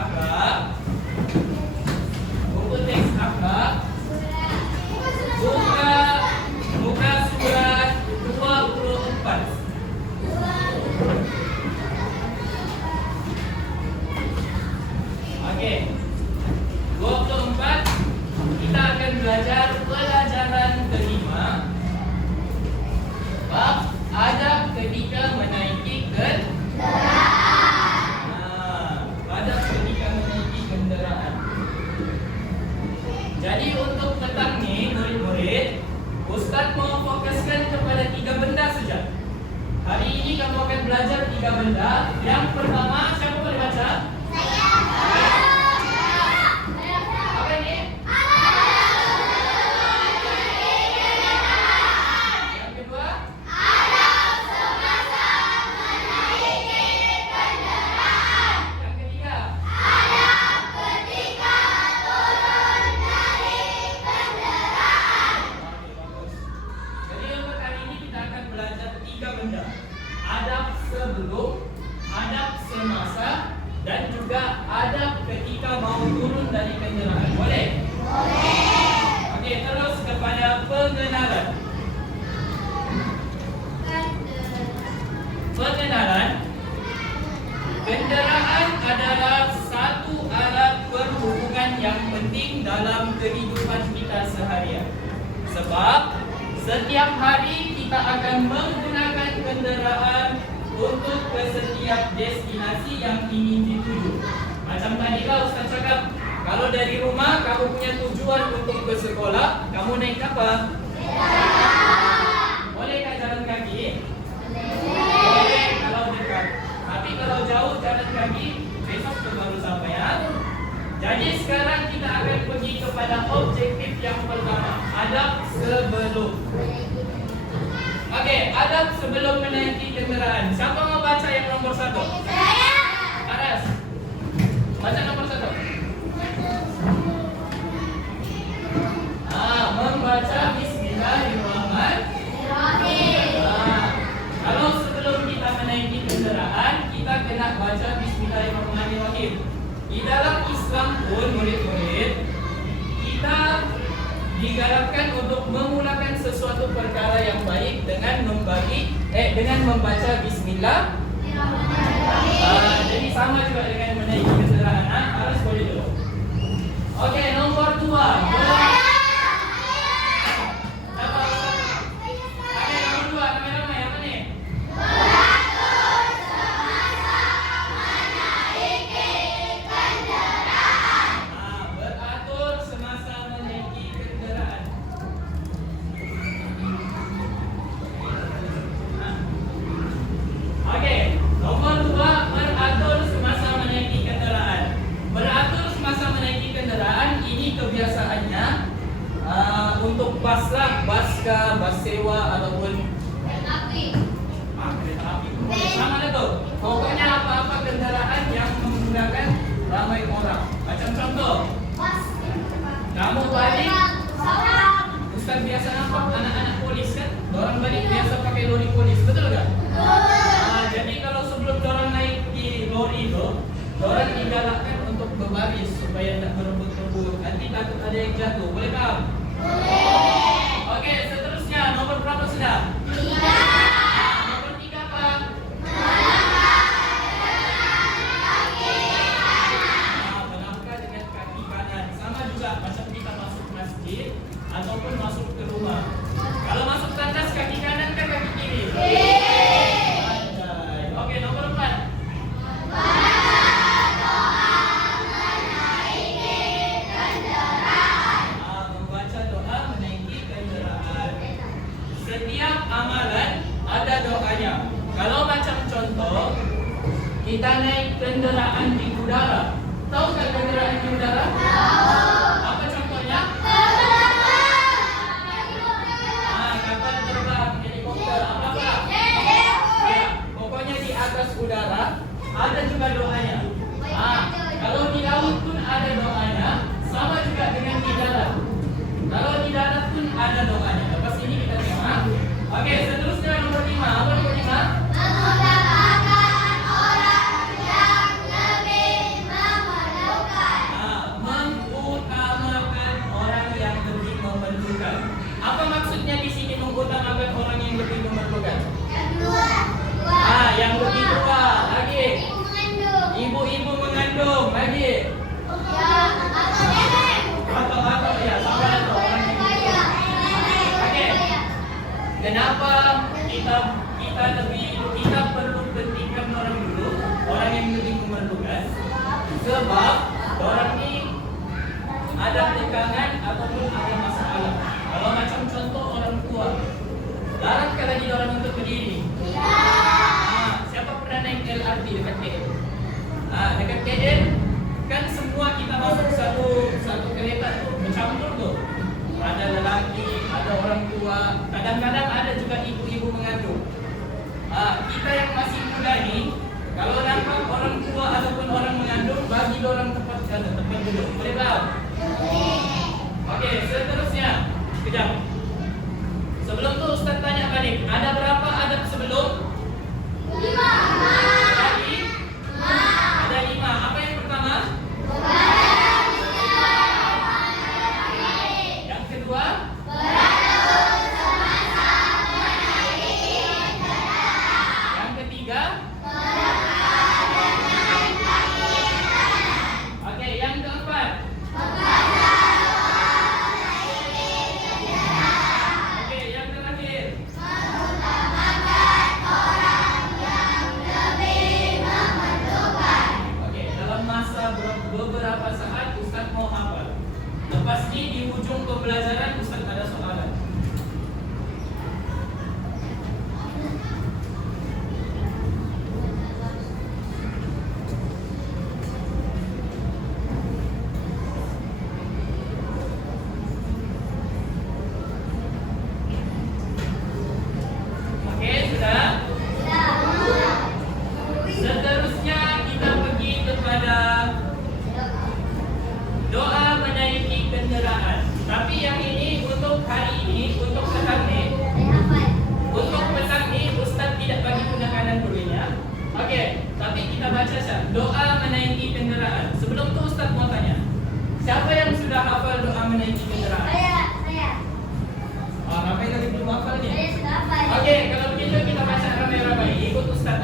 akhlak, buku teks akhlak, buka surat 24. Oke, 24 kita akan belajar pelajaran kelima, bab adab ketika menaiki kendaraan. Adab ketika menaiki kendaraan. Jadi untuk petang ni murid-murid, Ustaz mau fokuskan kepada 3 benda saja. Hari ini kamu akan belajar 3 benda. Yang pertama, siapa boleh baca? Apa ini? Yang kedua? Yang ketiga? Jadi untuk hari ini kita akan belajar 3 benda. Adab sebelum, adab semasa, dan juga adab ketika mau turun dari kendaraan. Boleh? Boleh. Okey, terus kepada pengenalan. Pengenalan. Kendaraan adalah satu alat perhubungan yang penting dalam kehidupan kita seharian. Sebab setiap hari kita akan menggunakan kendaraan untuk ke setiap destinasi yang ingin dituju. Macam tadi lah Ustaz cakap, kalau dari rumah kamu punya tujuan untuk ke sekolah, kamu naik apa? Bolehkah jalan kaki? Boleh kalau dekat. Tapi kalau jauh jalan kaki, besok tu baru sampai ya. Jadi sekarang kita akan pergi kepada objektif yang pertama, adab sebelum. Okey, adab sebelum menaiki kendaraan. Siapa mau baca yang nombor 1? Saya. Aras. Baca nomor 1. Membaca Bismillahirrahmanirrahim. Kalau sebelum kita menaiki kendaraan, kita kena baca Bismillahirrahmanirrahim. Di dalam Islam pun murid-murid, kita digalakkan untuk memulakan sesuatu perkara yang baik dengan membaca Bismillah. Jadi sama juga dengan menaiki kendaraan. Harus boleh dulu. Okey, nombor 2. Untuk bas lah, bas sewa ataupun kereta api. Sama ada tu. Pokoknya apa-apa kendaraan yang menggunakan ramai orang. Macam contoh, kamu balik, Ustaz biasa nampak anak-anak polis kan? Orang balik biasa pakai lori polis, betul tak? Jadi kalau sebelum orang naik di lori itu, orang digalakkan untuk berbaris supaya tak berebut-rebut. Nanti takut ada yang jatuh. Boleh tak? Okey, seterusnya nomor berapa sudah? 3. Nomor 3 apa? Melangkah dengan kaki kanan. Sama juga macam kita masuk masjid ataupun masuk ke rumah. Kalau masuk tandas kaki kanan kan kaki kiri? Okey, nomor 4. Setiap amalan ada doanya. Kalau macam contoh, kita naik kendaraan di udara. Tahu tak kendaraan di udara? Apa contohnya? Kapal terbang, helikopter, apa-apa. Ya, pokoknya di atas udara ada juga doanya. Kalau di laut pun ada doanya, sama juga dengan di darat. Kalau di darat pun ada doanya. Lepas ini kita tengok. Okey, seterusnya nomor 5. Apa nomor 5? Mengutamakan orang yang lebih Belum, lagi. Atau ya, sama atau orang yang Oke. Kenapa kita perlu pentingkan orang dulu, orang yang lebih memerlukan? Sebab orang ini ada tekanan ataupun ada masalah. Kalau macam contoh orang tua, larang kan lagi orang untuk berdiri. Siapa pernah naik LRT dekat KL? Dekat KL kan semua kita masuk satu kereta tuh bercampur tuh. Ada lelaki, ada orang tua, kadang-kadang ada juga ibu-ibu mengandung. Kita yang masih muda nih, kalau nampak orang tua ataupun orang mengandung, bagi orang tempat duduk. Boleh tak? Oke, seterusnya. Kejap. Sebelum tu Ustaz tanya balik, ada berapa adab sebelum? 5. Ada 5. Apa yang pertama? Yang kedua? Yang ketiga? Oke, yang keempat? Oke, yang terakhir? Oke, dalam masa beberapa saat Ustaz mau hafal. Lepas ini di ujung pembelajaran Ustaz ada soalan. Oke, sudah? Seterusnya kita pergi kepada doa menaiki kenderaan. Tapi yang ini untuk hari ini, untuk petang ni, Ustaz tidak bagi penekanan dulu ya. Oke, tapi kita baca saja doa menaiki kenderaan. Sebelum tu Ustaz mau tanya, siapa yang sudah hafal doa menaiki kenderaan? Ramai lagi belum hafal ni. Oke, kalau begitu kita baca ramai-ramai. Ikut Ustaz.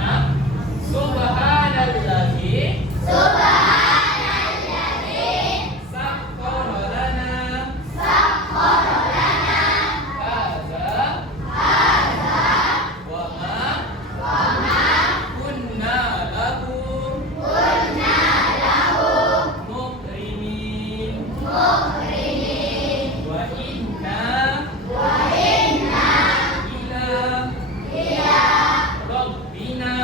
Subhanallahi. Sakhkhara lana. Hadza. Wa ma. Kunna lahu. Muqrinin. Wa inna. Ila. Rabbina.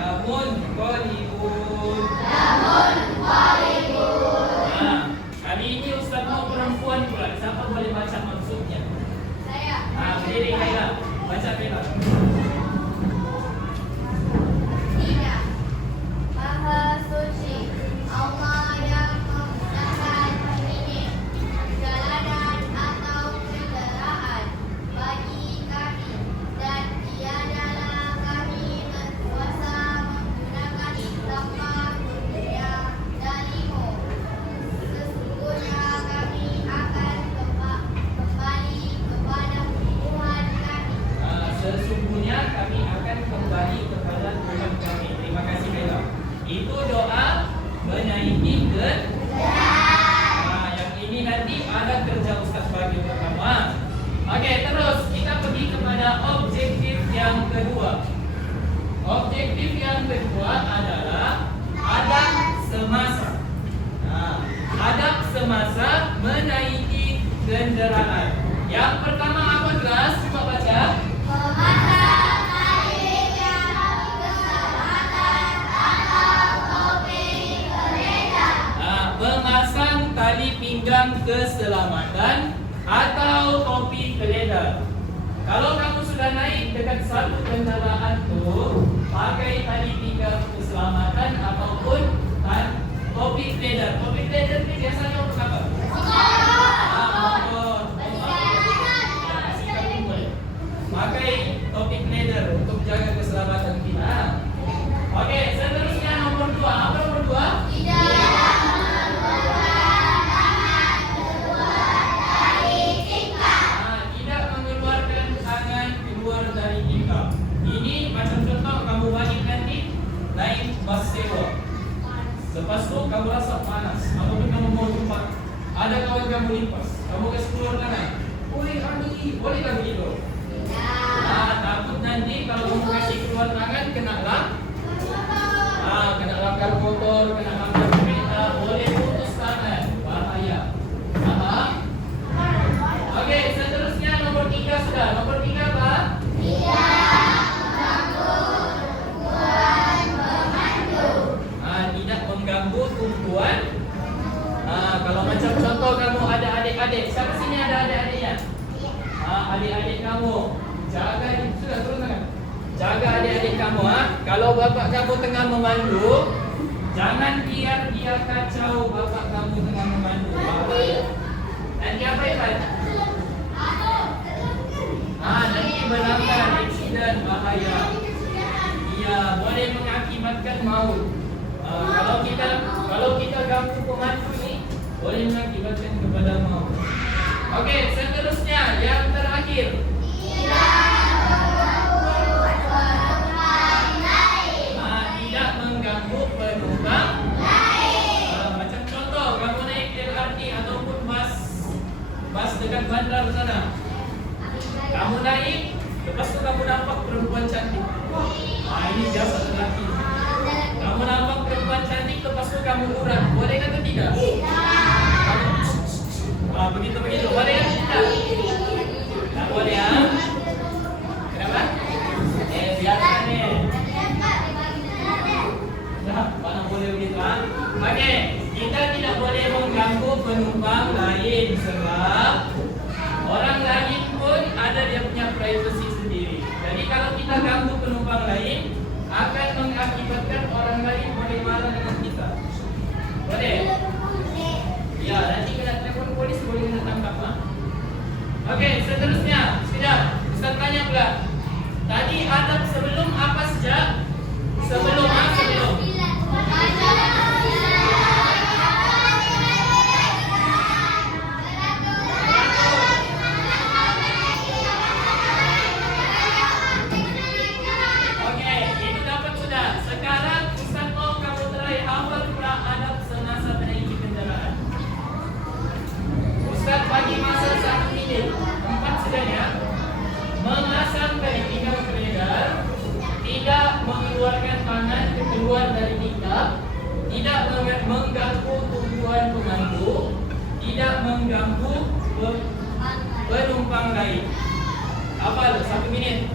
Lamun qalibun. Kali ini Ustaz mau perempuan pula. Siapa boleh baca maksudnya? Berdiri Kaila. Baca Kaila. Maha suci Allah yang memudahkan ini perjalanan atau kendaraan bagi kami, dan tiadalah kami berkuasa menggunakan tanpa kurnia darimu. Sesungguhnya kami akan kembali kepada Tuhan kami. Sesungguhnya kami akan kembali kepada Tuhan kami. Terima kasih Kaila. Itu doa menaiki kenderaan. Yang ini nanti ada kerja Ustaz bagi untuk kamu. Oke, terus kita pergi kepada objektif yang kedua. Objektif yang kedua adalah adab semasa. Adab semasa menaiki kenderaan. Yang pertama apa kelas? Coba baca. Memasang tali pinggang keselamatan atau topi kereta. Memasang tali pinggang keselamatan atau topi keledar. Kalau kamu sudah naik dekat satu kendaraan tu, pakai tali pinggang keselamatan ataupun topi keledar. Topi keledar ni biasanya untuk apa? Motor. Pakai topi keledar untuk jaga keselamatan kita. Oke, seterusnya nomor 2. Apa nomor 2? Tidak mengeluarkan tangan keluar dari tingkap. Ini macam contoh naik bus sewa. Lepas tu kamu rasa panas, apabila kamu mau jumpa ada kawan kamu limpas, kamu kasih keluar kanan. Oi Ani, boleh tak begitu? Takut nanti kalau kamu kasih keluar tangan kena kena langkar motor, kena langkar kereta, boleh putus tangan, bahaya. Paham? Oke, seterusnya nomor 3 sudah. Nomor 3 apa? Tidak mengganggu tumbuhan. Kalau macam contoh kamu ada adik-adik, siapa sini ada adik-adiknya? Adik-adik kamu, jaga sudah turun tangan. Jaga adik-adik kamu. Kalau bapak kamu tengah memandu, jangan biar dia kacau bapak kamu tengah memandu. Bahaya. Nanti apa Ivan? Nanti berlanggar insiden bahaya. Iya, boleh mengakibatkan maut. Kalau kita ganggu pemandu ini, boleh mengakibatkan kepada maut. Oke, seterusnya yang terakhir. Tidak mengganggu penumpang. Macam contoh, kamu naik LRT ataupun bus dekat bandar sana. Kamu naik, lepas tu kamu nampak perempuan cantik. Ini biasa lelaki. Kamu nampak perempuan cantik, lepas tu kamu urat. Boleh atau tidak? Begitu. Boleh atau tidak? Tak boleh ya? Kenapa? Biasa ni. Mana boleh begitu Okey, kita tidak boleh mengganggu penumpang lain sebab orang lain pun ada dia punya privasi sendiri. Jadi kalau kita ganggu penumpang lain, akan mengakibatkan orang lain boleh marah dengan kita. Boleh? Ya, nanti kena telefon polis, boleh kena tangkap. Okey, seterusnya. Sekejap, Ustaz tanya pula. Tadi adab sebelum apa saja? Sebelum. Bagi masa 1 minit 4 saja ya. Memasang dari pinggang beredar, tidak mengeluarkan tangan keluar dari tingkap, tidak mengganggu tumbuhan pemandu, tidak mengganggu penumpang lain. Apa 1 minit?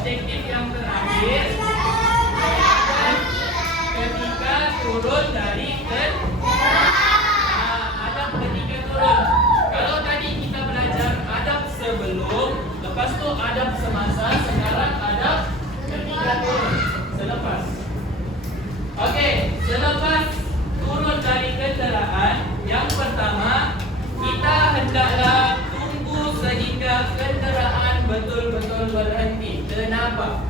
Objektif yang terakhir ketika turun dari adab ketika turun. Kalau tadi kita belajar adab sebelum, lepas tu adab semasa, sekarang adab ketika turun, selepas. Okey, selepas turun dari kenderaan, yang pertama kita hendaklah tunggu sehingga kenderaan betul-betul berhenti. Kenapa?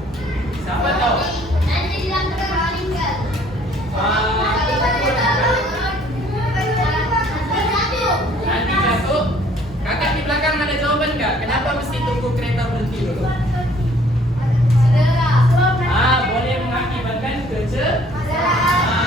Siapa tahu? Nanti dilanggar tinggal. Nanti jatuh. Kakak di belakang ada jawaban nggak? Kenapa mesti tunggu kereta berhenti dulu? Boleh mengakibatkan kecelakaan.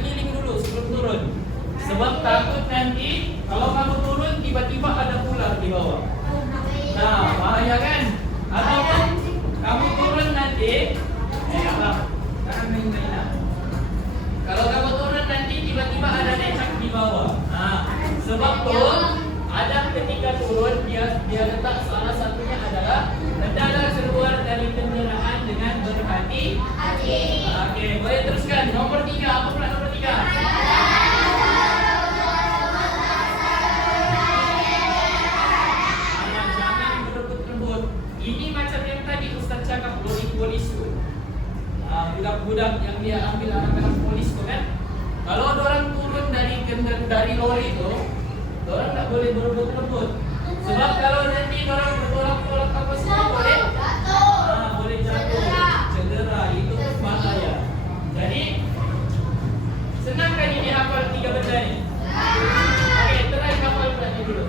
keliling dulu sebelum turun. Sebab takut nanti kalau kamu turun tiba-tiba ada ular di bawah. Nah, bahaya kan? Ataupun kamu turun nanti, apa? Jangan main-mainan. Kalau kamu turun nanti tiba-tiba ada necak di bawah. Nah, sebab tuh ada ketika turun dia letak salah satunya adalah hendaklah keluar dari kendaraan dengan berhati-hati. Oke, boleh teruskan. Nomor 3, apa pula nomor 3? Jangan berebut-rebut. Ini macam yang tadi Ustaz cakap polis tu. Budak-budak yang dia ambil anak-anak polis tu kan. Kalau orang turun dari lori tu, orang tak boleh berebut-rebut. Sebab kalau nanti orang bertolak-tolak apa semua boleh jatuh, cedera, itu bahaya. Jadi senang kan ini hafal 3 benda ni? Oke, try hafal berani dulu.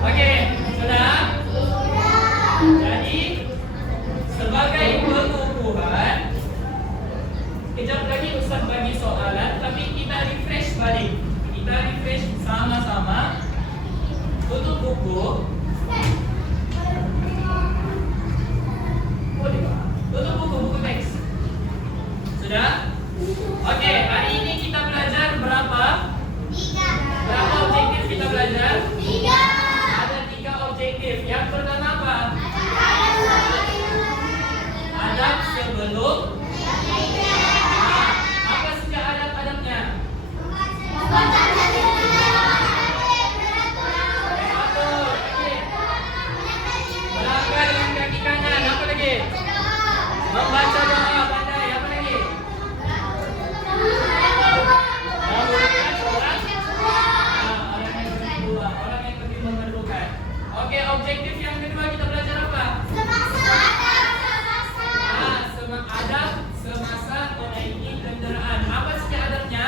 Oke, sudah? Jadi sebagai pengukuhan, kejap lagi Ustaz bagi soalan, tapi kita refresh balik. Kita refresh sama-sama. Tutup buku. Tutup buku teks. Sudah? Oke, hari ini kita belajar berapa? 3. Berapa objektif kita belajar? 3. Ada 3 objektif. Yang pertama apa? Adab sebelum. Apa saja adab-adabnya? Betul. Okey. Melangkah dengan kaki kanan. Apa lagi? Membaca doa. Pandai. Apa lagi? Orang yang lebih memerlukan. Oke, objektif yang kedua kita belajar apa? Adab semasa menaiki kendaraan. Apa saja adabnya?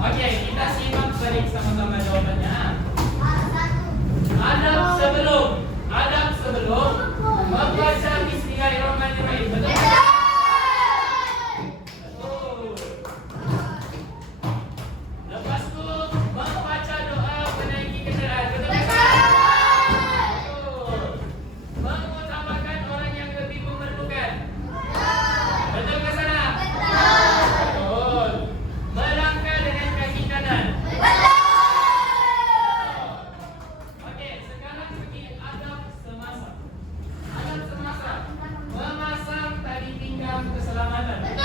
Oke, kita simak balik sama-sama jawabannya. Adab sebelum membaca Bismillahirrahmanirrahim. Betul? Betul. Lepas itu membaca doa menaiki kendaraan. Betul? Betul. Mengutamakan orang yang lebih memerlukan. Betul ke sana? Betul. Melangkah dengan kaki kanan. Oke, sekarang pergi adab semasa. Adab semasa. Memasang tali pinggang keselamatan. Betul.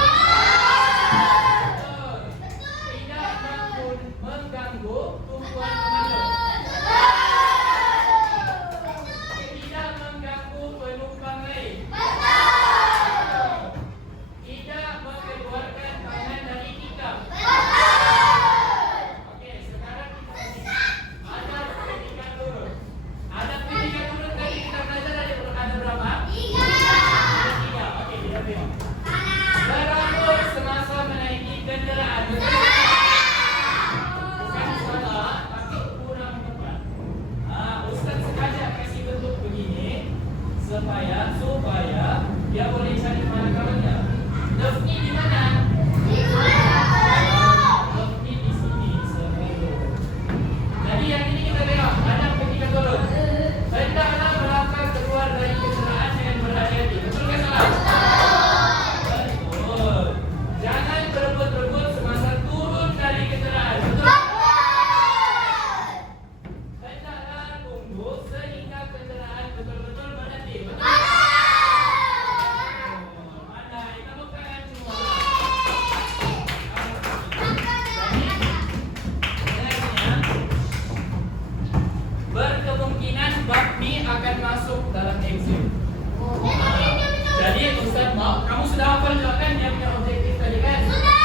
Tidak mengganggu tumpuan komando. Tidak mengganggu penumpang lain. Tidak mengeluarkan tangan dari tikam. Oke, sekarang kita adab ketika turun. Adab ketika turun tadi kita belajar ada berapa? Tiga. Oke, kita tengok. Berambut semasa menaiki kendaraan. Bukan salah, tapi kurang tepat. Ustaz sengaja kasih bentuk begini supaya dia boleh cari mana kawannya. Love-nya di mana? Love-nya di sini sebelum. Jadi yang ini kita tengok adab ketika turun. Hendaklah melangkah keluar dari kendaraan dengan berhati-hati. Betul ke salah? Betul. Jangan berebut-rebut semasa turun dari kendaraan. Betul? Hendaklah tunggu sehingga kendaraan betul-betul berhenti. Betul? Mana? Kita bukan semua. Berkemungkinan bab ni akan masuk dalam exam. Jadi Ustaz mau, kamu sudah hafal juga kan yang punya objektif tadi kan? Sudah.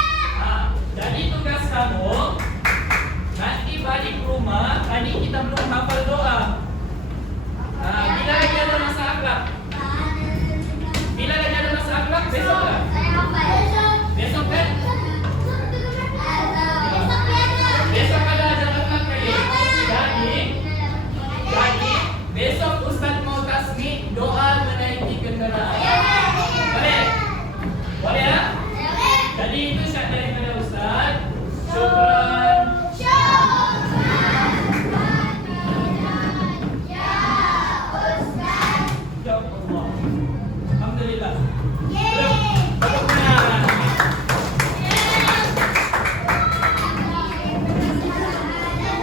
Jadi tugas kamu